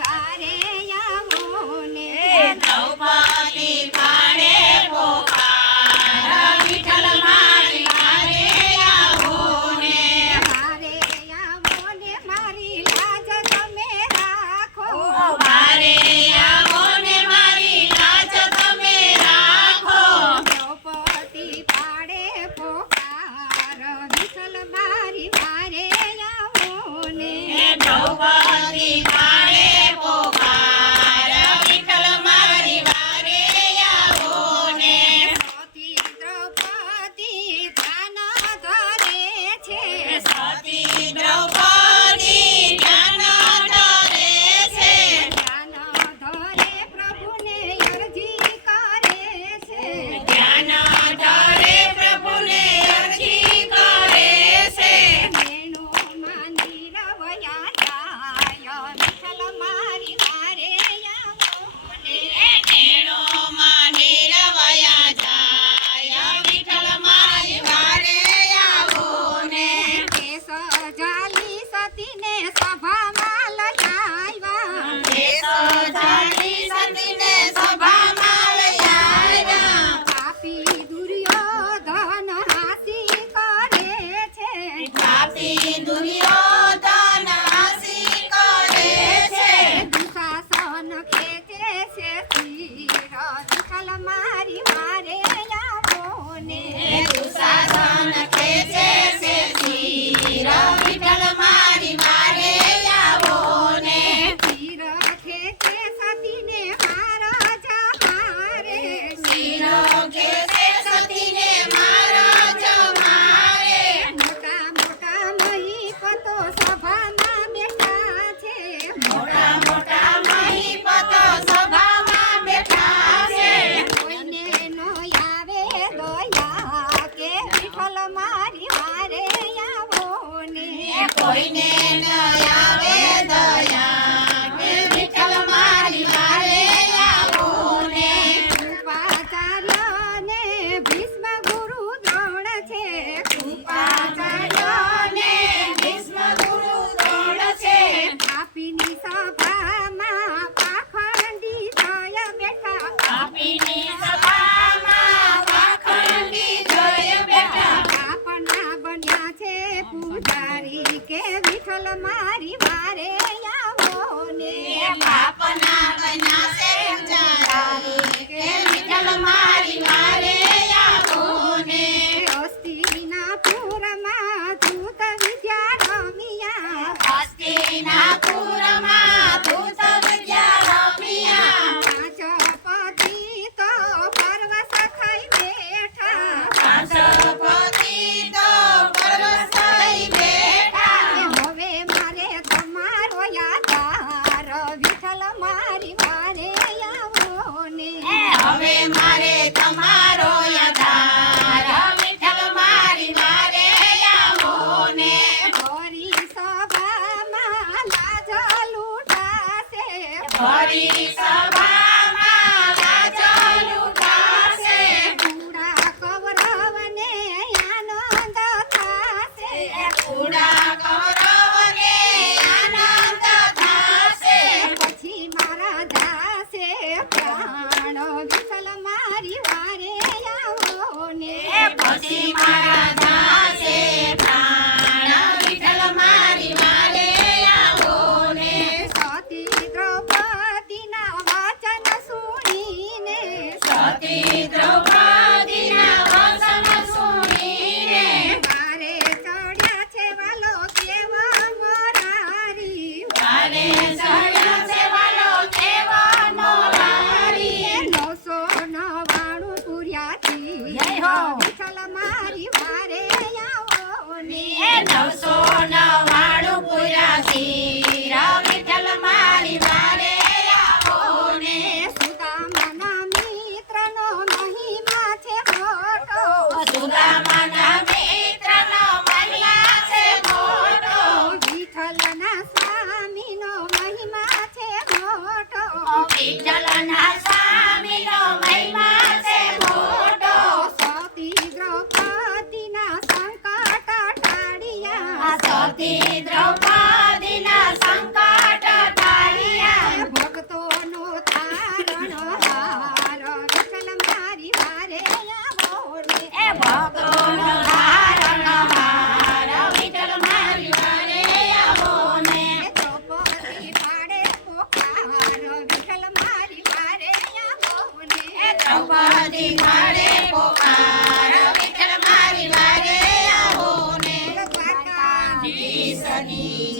વારે આવો ને દ્રૌપદી પાડે પોકાર વિઠ્ઠલ મારી વારે આવો ને વારે આવો ને મારી લાજ તમે રાખો વારે આવો ને મારી લાજ તમે રાખો દ્રૌપદી પાડે પોકાર વિઠ્ઠલ મારી વારે આવો ને દ્રૌપદી પાડે પોકાર વિઠ્ઠલ મારી વારે આવો ને સતી દ્રૌપદી ધ્યાન ધરે છે સતી દ્રૌપદી ધ્યાન ધરે છે ધ્યાન ધરે પ્રભુને અરજી કરે છે ધ્યાન ધરે પ્રભુને અરજી કરે છે વેણુમાં નીરવયા જાય વિઠ્ઠલ મારી વારે આવો ને નેણોમાં નીરવયા જાય વિઠ્ઠલ મારી વારે આવો ને કેસ જાલી સતીને સભામાં લઈ આવ્યા કેસ જાળી સતીને સભામાં લઈ આવ્યા પાપી દુર્યોધન હાસી કરે છે પાપી દુર્યોધન હાસી કરે છે દુશાસન ખેંચે છે તીર વિઠ્ઠલ મારી વારે આવો ને દુશાસન ખેંચે છે તીર વિઠ્ઠલ મારી વારે આવો ને તીર ખેંચે સતીને મારા જહારે શિરો ખેંચે સતીને મારા જમારે મોટા મોટા મહીપતો સભામાં બેઠા છે મોટા મોટા મહીપતો સભામાં બેઠા છે કોઈને નો આવે દયા કે વિઠ્ઠલ મારી વારે આવો ને કોઈને ન આવે દયા કે વિઠ્ઠલ મારી વારે આવો ને કૃપાચાર્ય ને ભીષ્મ ગુરુ દ્રોણ છે કૃપાચાર્ય ને ભીષ્મ ગુરુ દ્રોણ છે પાપીની સભામાં પાખંડી થય બેઠા પાપીની સભામાં પાખંડી જય બેઠા આપના બન્યા છે પૂજારી કે વિઠ્ઠલ મારી વારે આવો ને પાપના બન્યા છે પૂજારી કે વિઠ્ઠલ મારી વારે આવો ને હસ્તિનાપુરમાં ધૂત વિદ્યા રમિયા હસ્તિનાપુરમાં ધૂત વિદ્યા રમ્યા પાંચ પતિ તો પરવશ થઈ બેઠા પાંચપતિ તો પરવશ થઈ બેઠા હવે મારે તમારો યાદાર વિઠ્ઠલ મારી વારે આવો ને હવે મારે તમારો યાદાર વિઠ્ઠલ મારી વારે આવો ને ભરી સભામાં લાજ લૂંટાશે ભરી સભામાં લાજ લૂંટાશે પૂરા કૌરવને આનંદ થાશે પૂરા કૌરવને આનંદ થાશે પછી મારા જાશે પ્રાણ વિઠ્ઠલ મારી વારે આવો ને પછી મારા જાશે પ્રાણ વિઠ્ઠલ મારી વારે આવો ને સતી દ્રૌપદીના વચન સુણીને સતી દ્રૌપદીના વચન સુણીને વારે ચડ્યા છે વાલો દેવ મોરારી વારે ચડ્યા છે વાલો દેવ મોરારી 999 પૂર્યાથી જય હો. વિઠ્ઠલ મારી વારે આવો ને 999 પૂર્યાથી વિઠ્ઠલ મારી વારે આવો ને સુદામાના મિત્રનો મહિમા છે મોટો સુદામાના મિત્રનો મહિમા છે મોટો વિઠ્ઠલના સ્વામીનો મહિમા છે મોટો વિઠ્ઠલના સ્વામીનો મહિમા છે મોટો સતી દ્રૌપદીના સંકટ ટાળ્યા સતી દ્રૌપદીના સંકટ ટાળ્યા મારી